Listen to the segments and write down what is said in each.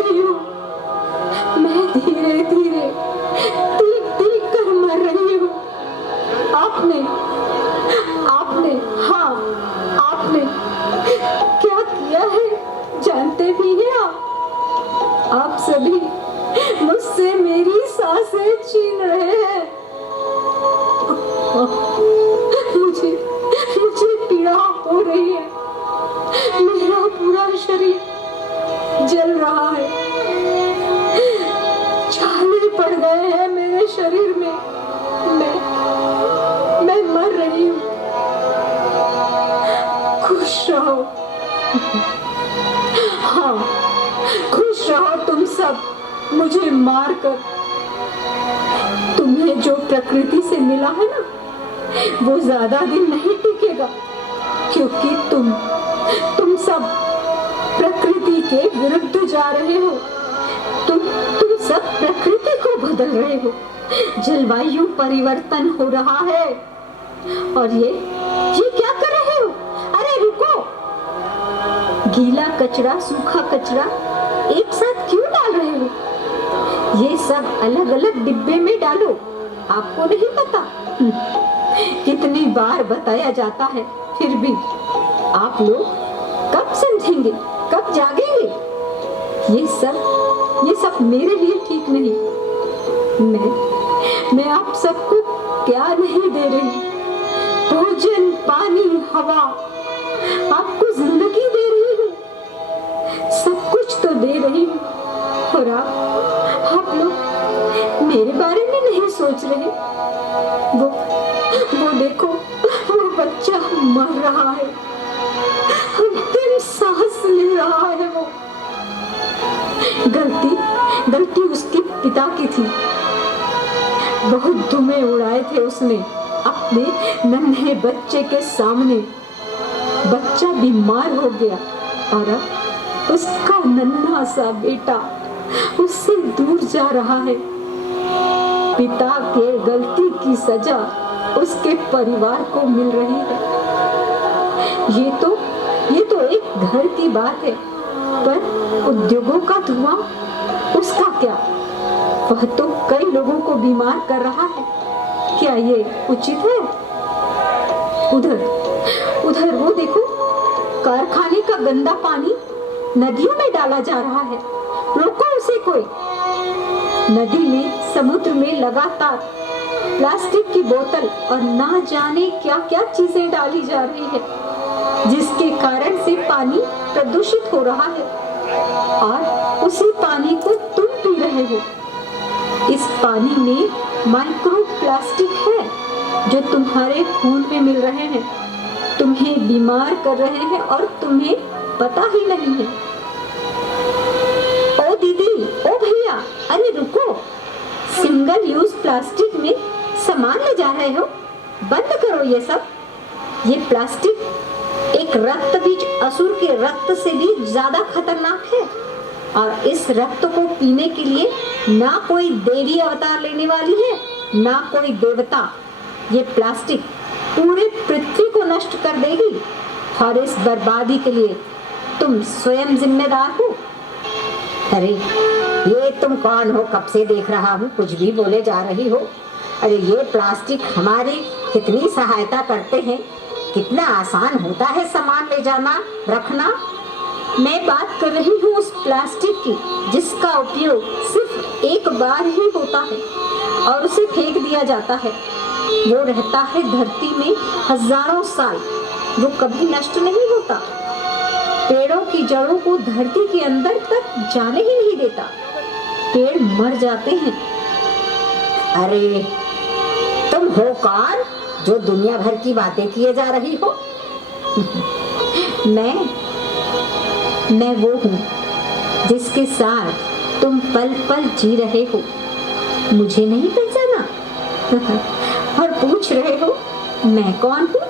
रही हूँ, मैं धीरे धीरे तीख तीख कर मर रही हूँ। आपने आपने हाँ आपने क्या किया है जानते भी हैं आप सभी मुझसे मेरी सांसें छीन रहे हैं। मुझे पीड़ा हो रही है, मेरा पूरा शरीर जल रहा है, छाले पड़ गए हैं मेरे शरीर में, मैं मर रही हूँ। खुश रहो, हाँ खुश रहो तुम सब मुझे मारकर। तुम्हें जो प्रकृति से मिला है ना, वो ज्यादा दिन नहीं टिकेगा, क्योंकि तुम सब प्रकृति के विरुद्ध जा रहे हो। तुम सब प्रकृति को बदल रहे हो। जलवायु परिवर्तन हो रहा है और ये क्या कर रहे हो? अरे रुको, गीला कचरा सूखा कचरा एक साथ क्यों डाल रहे हो? ये सब अलग अलग डिब्बे में डालो। आपको नहीं पता? कितनी बार बताया जाता है, फिर भी आप लोग कब समझेंगे, कब जागेंगे? ये सब मेरे लिए ठीक नहीं। मैं आप सबको क्या नहीं दे रही? भोजन, पानी, हवा, आपको जिंदगी दे रही हूँ, सब कुछ तो दे रही हूँ। और आप लोग मेरे बारे में नहीं सोच रहे। वो देखो, वो बच्चा मर रहा है, अंतिम सांस ले रहा है। वो गलती उसके पिता की थी। बहुत धुएं उड़ाए थे उसने अपने नन्हे बच्चे के सामने। बच्चा बीमार हो गया और अब उसका नन्हा सा बेटा उससे दूर जा रहा है। पिता के गलती की सजा उसके परिवार को मिल रही है। ये तो एक घर की बात है, पर उद्योगों का धुआं, उसका क्या? वह तो कई लोगों को बीमार कर रहा है। क्या ये उचित है? उधर वो देखो, कारखाने का गंदा पानी नदियों में डाला जा रहा है। रोको उसे कोई। नदी में, समुद्र में लगातार प्लास्टिक की बोतल और ना जाने क्या क्या चीजें डाली जा रही है, जिसके कारण से पानी प्रदूषित हो रहा है और उसी पानी को तुम पी रहे हो। इस पानी में माइक्रो प्लास्टिक है जो तुम्हारे खून में मिल रहे हैं, तुम्हें बीमार कर रहे हैं और तुम्हें पता ही नहीं है। ओ दीदी, ओ भैया, अरे रुको, सिंगल यूज प्लास्टिक में सामान ले जा रहे हो, बंद करो ये सब। ये प्लास्टिक एक रक्त बीज असुर के रक्त से भी ज्यादा खतरनाक है और इस रक्त को पीने के लिए ना कोई देवी अवतार लेने वाली है, ना कोई देवता। ये प्लास्टिक पूरे पृथ्वी को नष्ट कर देगी और इस बर्बादी के लिए तुम स्वयं जिम्मेदार हो। अरे ये तुम कौन हो? कब से देख रहा हूँ, कुछ भी बोले जा रही हो। अरे ये प्लास्टिक हमारी कितनी सहायता करते हैं, कितना आसान होता है सामान ले जाना, रखना। मैं बात कर रही हूँ उस प्लास्टिक की जिसका उपयोग सिर्फ एक बार ही होता है और उसे फेंक दिया जाता है। वो रहता है धरती में हजारों साल, वो कभी नष्ट नहीं होता। पेड़ों की जड़ों को धरती के अंदर तक जाने ही नहीं देता, पेड़ मर जाते हैं। अरे तुम हो कौन जो दुनिया भर की बातें किए जा रही हो? मैं वो हूँ जिसके साथ तुम पल पल जी रहे हो। मुझे नहीं पहचाना? और पूछ रहे हो मैं कौन हूँ?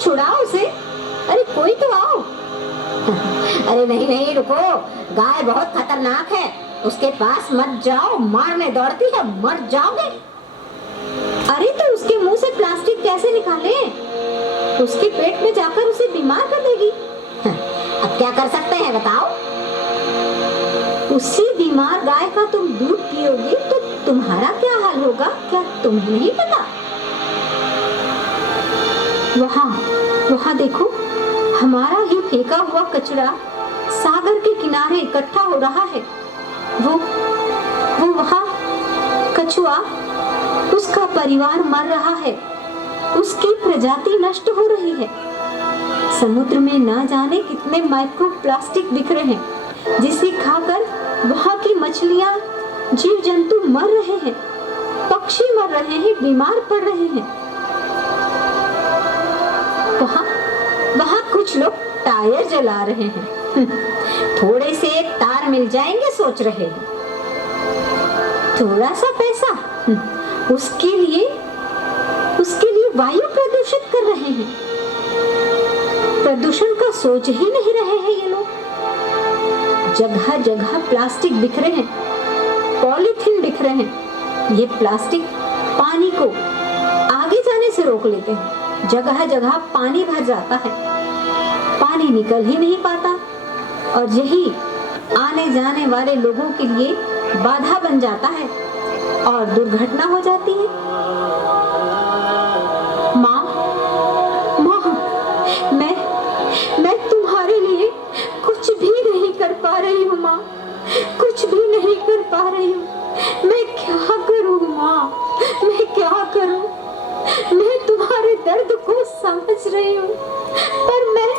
छुड़ाओ उसे। अरे कोई तो आओ। अरे नहीं नहीं रुको, गाय बहुत खतरनाक है, उसके पास मत जाओ, मारने दौड़ती है, मर जाओगे। अरे तो उसके मुंह से प्लास्टिक कैसे निकाले? उसके पेट में जाकर उसे बीमार कर देगी। अब क्या कर सकते हैं बताओ? उसी बीमार गाय का तुम दूध पियोगे तो तुम्हारा क्या हाल होगा, क्या तुम्हें नहीं पता? वहाँ देखो, हमारा ही फेंका हुआ कचरा सागर के किनारे इकट्ठा हो रहा है। वो वहाँ कछुआ, उसका परिवार मर रहा है, उसकी प्रजाति नष्ट हो रही है। समुद्र में ना जाने कितने माइक्रो प्लास्टिक बिखरे हैं, जिसे खाकर वहाँ की मछलियाँ, जीव जंतु मर रहे हैं, पक्षी मर रहे हैं, बीमार पड़ रहे हैं। वहाँ कुछ लोग टायर जला रहे हैं। थोड़े से एक तार मिल जाएंगे सोच रहे हैं। थोड़ा सा पैसा, उसके लिए वायु प्रदूषित कर रहे हैं। प्रदूषण का सोच ही नहीं रहे हैं ये लोग। जगह जगह प्लास्टिक बिखरे हैं, पॉलीथीन बिखरे हैं। ये प्लास्टिक पानी को आगे जाने से रोक लेते हैं। जगह जगह पानी भर जाता है, पानी निकल ही नहीं पाता, और यही आने जाने वाले लोगों के लिए बाधा बन जाता है और दुर्घटना हो जाती है। माँ, मैं तुम्हारे लिए कुछ भी नहीं कर पा रही हूँ माँ, कुछ भी नहीं कर पा रही हूँ। मैं क्या करूँ माँ, मैं क्या करूँ? मैं तुम्हारे दर्द को समझ रही हूँ, पर मैं